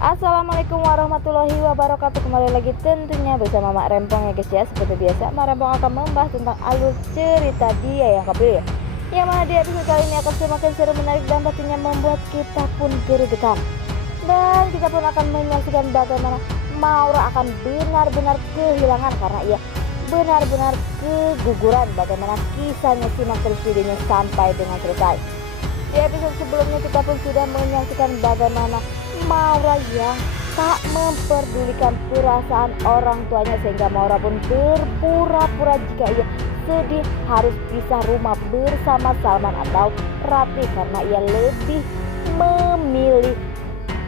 Assalamualaikum warahmatullahi wabarakatuh. Kembali lagi tentunya bersama Mak Rempong ya guys ya. Seperti biasa Mak Rempong akan membahas tentang alur cerita dia yang kepilih, yang mana di episode kali ini akan semakin seru, menarik, dan pastinya membuat kita pun gergetan. Dan kita pun akan menyaksikan bagaimana Maura akan benar-benar kehilangan karena ia benar-benar keguguran. Bagaimana kisahnya, simak terus videonya sampai dengan selesai. Di episode sebelumnya kita pun sudah menyaksikan bagaimana Maura yang tak memperdulikan perasaan orang tuanya, sehingga Maura pun berpura-pura jika ia sedih harus pisah rumah bersama Salman atau Rati karena ia lebih memilih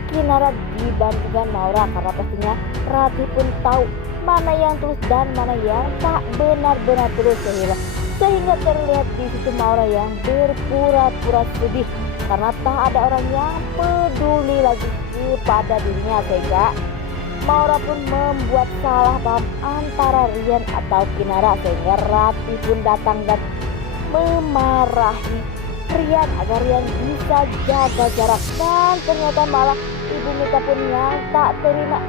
Kinara dibandingkan Maura, karena pastinya Rati pun tahu mana yang tulus dan mana yang tak benar-benar tulus, sehingga terlihat di situ Maura yang berpura-pura sedih karena tak ada orang yang peduli lagi kepada dirinya, sehingga Maura pun membuat salah paham antara Rian atau Kinara, sehingga Rati pun datang dan memarahi Rian agar Rian bisa jaga jarak, dan ternyata malah Ibu Mita pun yang tak terima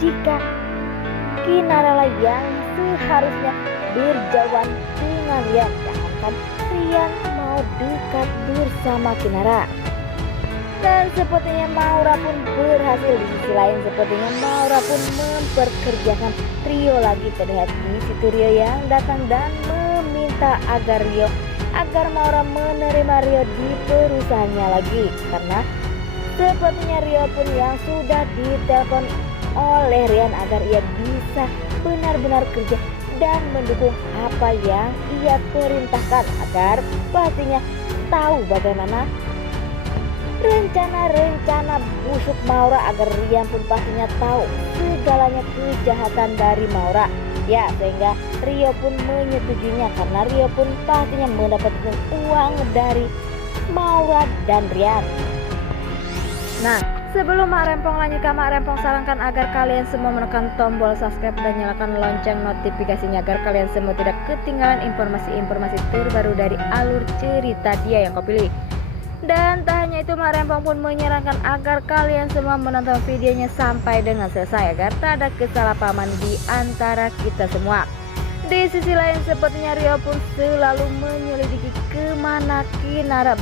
jika Kinara lah yang seharusnya berjauhan dengan Rian, jangankan Rian mau dekat bersama Kinara. Dan sepertinya Maura pun berhasil. Di sisi lain sepertinya Maura pun memperkerjakan Rio lagi. Terlihat di situ Rio yang datang dan meminta agar Maura menerima Rio di perusahaannya lagi, karena sepertinya Rio pun yang sudah ditelepon oleh Rian agar ia bisa benar-benar kerja dan mendukung apa yang ia perintahkan, agar pastinya tahu bagaimana rencana busuk Maura, agar Rian pun pastinya tahu segalanya kejahatan dari Maura ya, sehingga Rio pun menyetujuinya karena Rio pun pastinya mendapatkan uang dari Maura dan Rian. Nah, sebelum Mak Rempong lanjutkan, Mak Rempong sarankan agar kalian semua menekan tombol subscribe dan nyalakan lonceng notifikasinya agar kalian semua tidak ketinggalan informasi-informasi terbaru dari alur cerita dia yang kau pilih. Dan tak hanya itu, Mak Rempong pun menyarankan agar kalian semua menonton videonya sampai dengan selesai agar tak ada kesalahpahaman di antara kita semua. Di sisi lain sepertinya Rio pun selalu menyelidiki kemana Kinara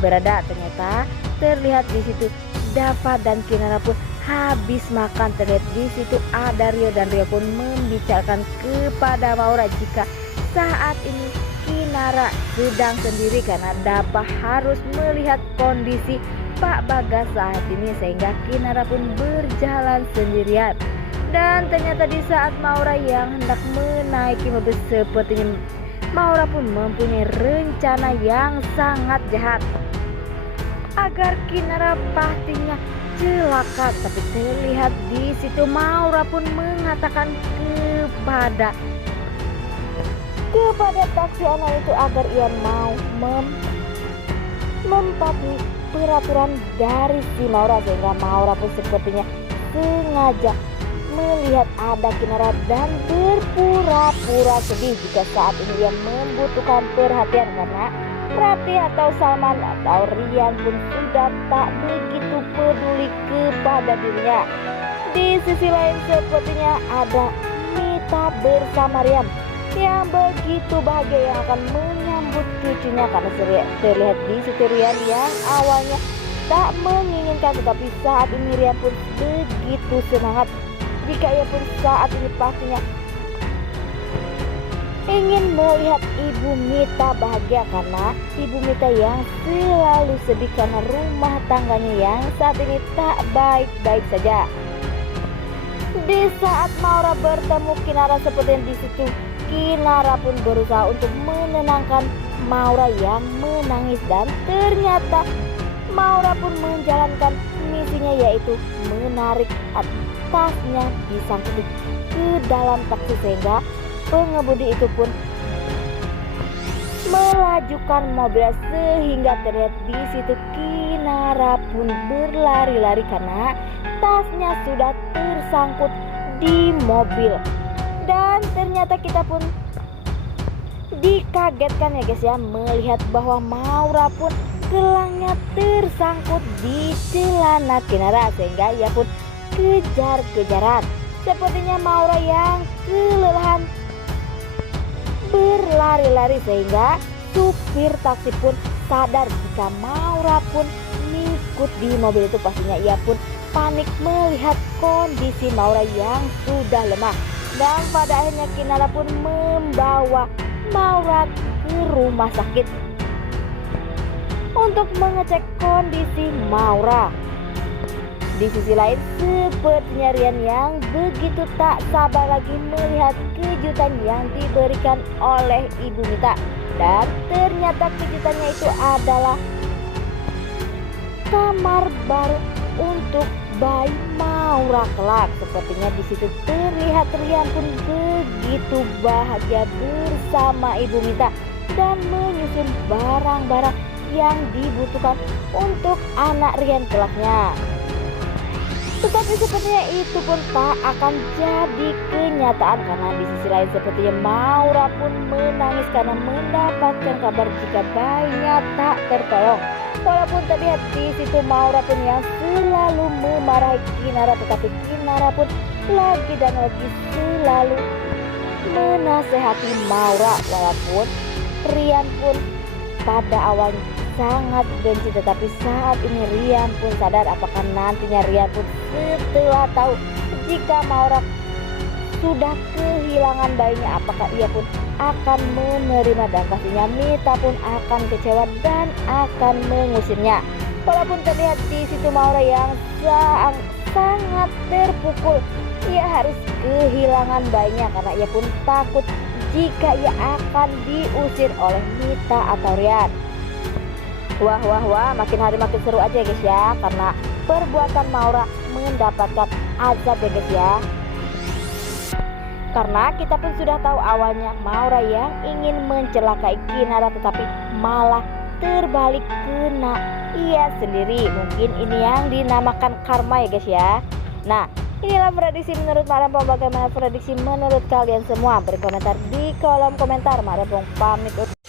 berada. Ternyata terlihat di situ Dava dan Kinara pun habis makan. Terlihat di situ ada Rio dan Rio pun membicarakan kepada Maura jika saat ini Kinara sedang sendiri karena Dava harus melihat kondisi Pak Bagas saat ini, sehingga Kinara pun berjalan sendirian. Dan ternyata di saat Maura yang hendak menaiki mobil, sepertinya Maura pun mempunyai rencana yang sangat jahat agar Kinara pastinya celaka. Tapi terlihat di situ Maura pun mengatakan kepada taksi online itu agar ia mau mematuhi peraturan dari si Maura, sehingga Maura pun sepertinya sengaja melihat ada Kinara dan berpura-pura sedih jika saat ini dia membutuhkan perhatian karena Rati atau Salman atau Rian pun sudah tak begitu peduli kepada dirinya. Di sisi lain sepertinya ada Mita bersama Rian yang begitu bahagia yang akan menyambut cucunya, karena terlihat di situ Rian yang awalnya tak menginginkan, tetapi saat ini Rian pun begitu semangat jika ia pun saat ini pastinya ingin melihat Ibu Mita bahagia, karena Ibu Mita yang selalu sedih karena rumah tangganya yang saat ini tak baik-baik saja. Di saat Maura bertemu Kinara, seperti di situ Kinara pun berusaha untuk menenangkan Maura yang menangis, dan ternyata Maura pun menjalankan misinya, yaitu menarik tasnya disangkut ke dalam taksi, sehingga pengemudi itu pun melajukan mobil, sehingga terlihat di situ Kinara pun berlari-lari karena tasnya sudah tersangkut di mobil. Dan ternyata kita pun dikagetkan ya guys ya, melihat bahwa Maura pun gelangnya tersangkut di celana Kinara sehingga ia pun kejar-kejaran. Sepertinya Maura yang kelelahan berlari-lari sehingga supir taksi pun sadar jika Maura pun ngikut di mobil itu. Pastinya ia pun panik melihat kondisi Maura yang sudah lemah. Dan pada akhirnya Kinara pun membawa Maura ke rumah sakit untuk mengecek kondisi Maura. Di sisi lain, sepertinya Rian yang begitu tak sabar lagi melihat kejutan yang diberikan oleh Ibu Mita. Dan ternyata kejutannya itu adalah kamar baru untuk bayi Maura kelak. Sepertinya di situ terlihat Rian pun begitu bahagia bersama Ibu Mita dan menyusun barang-barang yang dibutuhkan untuk anak Rian kelaknya. Tetapi sepertinya itu pun tak akan jadi kenyataan karena di sisi lain sepertinya Maura pun menangis karena mendapatkan kabar jika bayinya tak tertolong. Walaupun terlihat di situ Maura pun yang selalu memarahi Kinara, tetapi Kinara pun lagi dan lagi selalu menasehati Maura. Walaupun Rian pun pada awalnya sangat benci, tetapi saat ini Rian pun sadar apakah nantinya Rian pun setelah tahu jika Maura sudah kehilangan bayinya, apakah ia pun akan menerima, dan pastinya Mita pun akan kecewa dan akan mengusirnya. Walaupun terlihat di situ Maura yang sangat terpukul, ia harus kehilangan bayinya karena ia pun takut jika ia akan diusir oleh Mita atau Rian. Wah, makin hari makin seru aja guys ya, karena perbuatan Maura mendapatkan azab ya guys ya. Karena kita pun sudah tahu awalnya Maura yang ingin mencelakai Kinara, tetapi malah terbalik kena ia sendiri. Mungkin ini yang dinamakan karma ya guys ya. Nah, inilah prediksi menurut Mak Rempong. Bagaimana prediksi menurut kalian semua? Beri komentar di kolom komentar. Mak Rempong pamit.